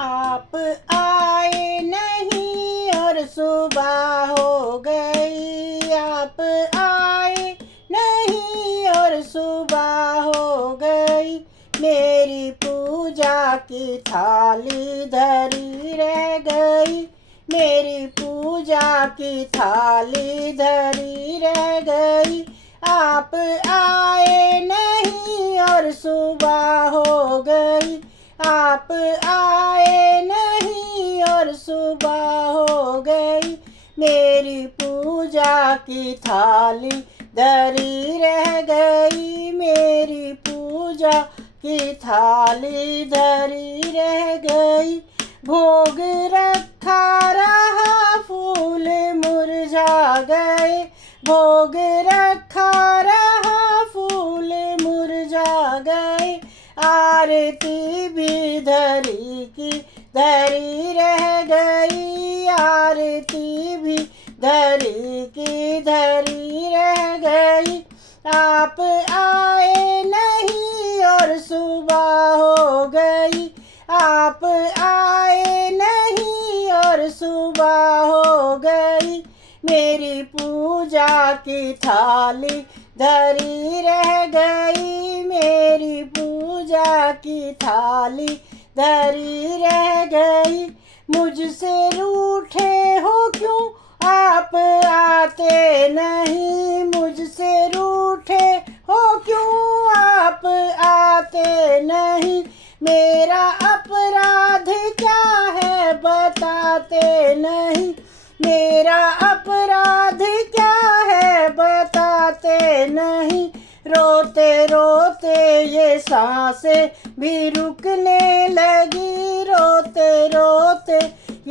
आप आए नहीं और सुबह हो गई। आप आए नहीं और सुबह हो गई। मेरी पूजा की थाली धरी रह गई। मेरी पूजा की थाली धरी रह गई। आप आए नहीं और सुबह हो गई। आप आए नहीं और सुबह हो गई। मेरी पूजा की थाली धरी रह गई। मेरी पूजा की थाली धरी रह गई। भोग रखा रहा फूल मुरझा गए। भोग रखा रहा फूल मुरझा गए। आरती भी धरी की धरी रह गई। आरती भी धरी की धरी रह गई। आप आए नहीं और सुबह हो गई। आप आए नहीं और सुबह हो गई। मेरी पूजा की थाली धरी रह गई। मेरी पूजा की थाली धरी रह गई। मुझसे रूठे हो क्यों आप आते नहीं। मुझसे रूठे हो क्यों आप आते नहीं। मेरा अपराध क्या है बताते नहीं। मेरा अपराध क्या है बताते नहीं। रोते रोते ये सांसें भी रुकने लगी। रोते रोते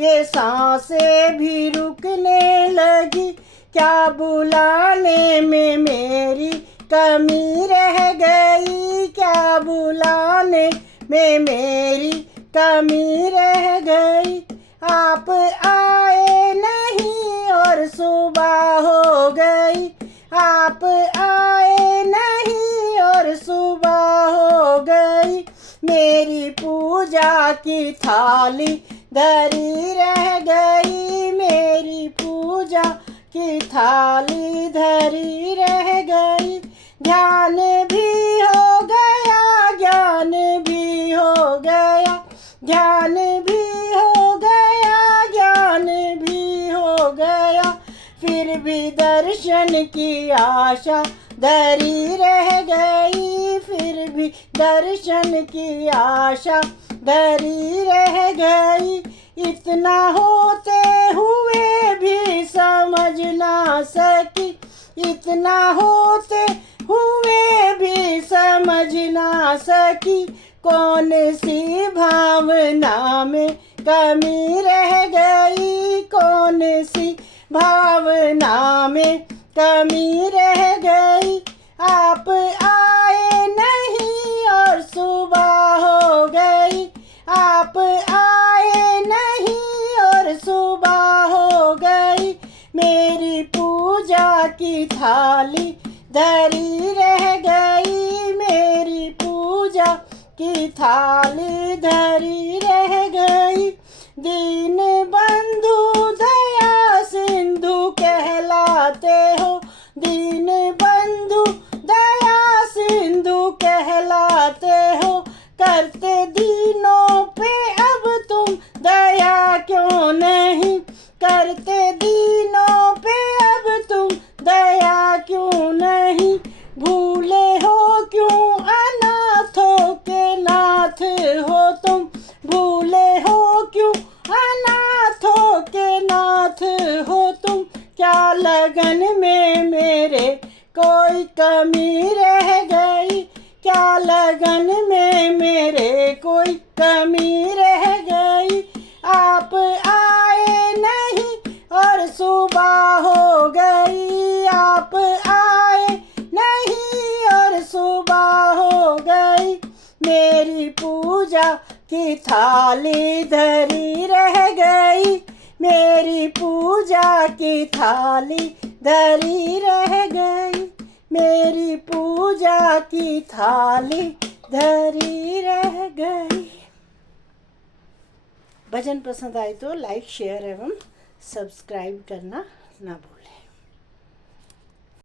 ये सांसें भी रुकने लगी। क्या बुलाने में मेरी कमी रह गई। क्या बुलाने में मेरी कमी रह गई। आप आए नहीं और सुबह हो गई। आप आए नहीं और सुबह हो गई। मेरी पूजा की थाली धरी रह गई। मेरी पूजा की थाली धरी रह गई। ध्यान भी हो गया ज्ञान भी हो गया। ध्यान भी हो गया ज्ञान भी हो गया। फिर भी दर्शन की आशा धरी रह गई। फिर भी दर्शन की आशा धरी रह गई। इतना होते हुए भी समझ ना सकी। इतना होते हुए भी समझ ना सकी। कौन सी भावना में कमी रह गई। कौन सी भावना में कमी रह गई। आप आए नहीं और सुबह हो गई। आप आए नहीं और सुबह हो गई। मेरी पूजा की थाली धरी रह गई। मेरी पूजा की थाली धरी रह गई। दीन बंधु दया सिंधु कहलाते हो। दीन बंधु दया सिंधु कहलाते हो। करते दीनों पे अब तुम दया क्यों नहीं। करते दीनों पे अब तुम दया क्यों नहीं। भूले हो क्यों अनाथों के नाथ हो तुम। भूले हो क्यों अनाथों के नाथ हो तुम। क्या लगन में मेरे कोई कमी रह गई। क्या लगन में मेरे कोई कमी रह गई। आप आए नहीं और सुबह हो गई। आप आए नहीं और सुबह हो गई। मेरी पूजा की थाली धरी रह गई। मेरी पूजा की थाली धरी रह गई। मेरी पूजा की थाली धरी रह गई। भजन पसंद आए तो लाइक शेयर एवं सब्सक्राइब करना ना भूलें।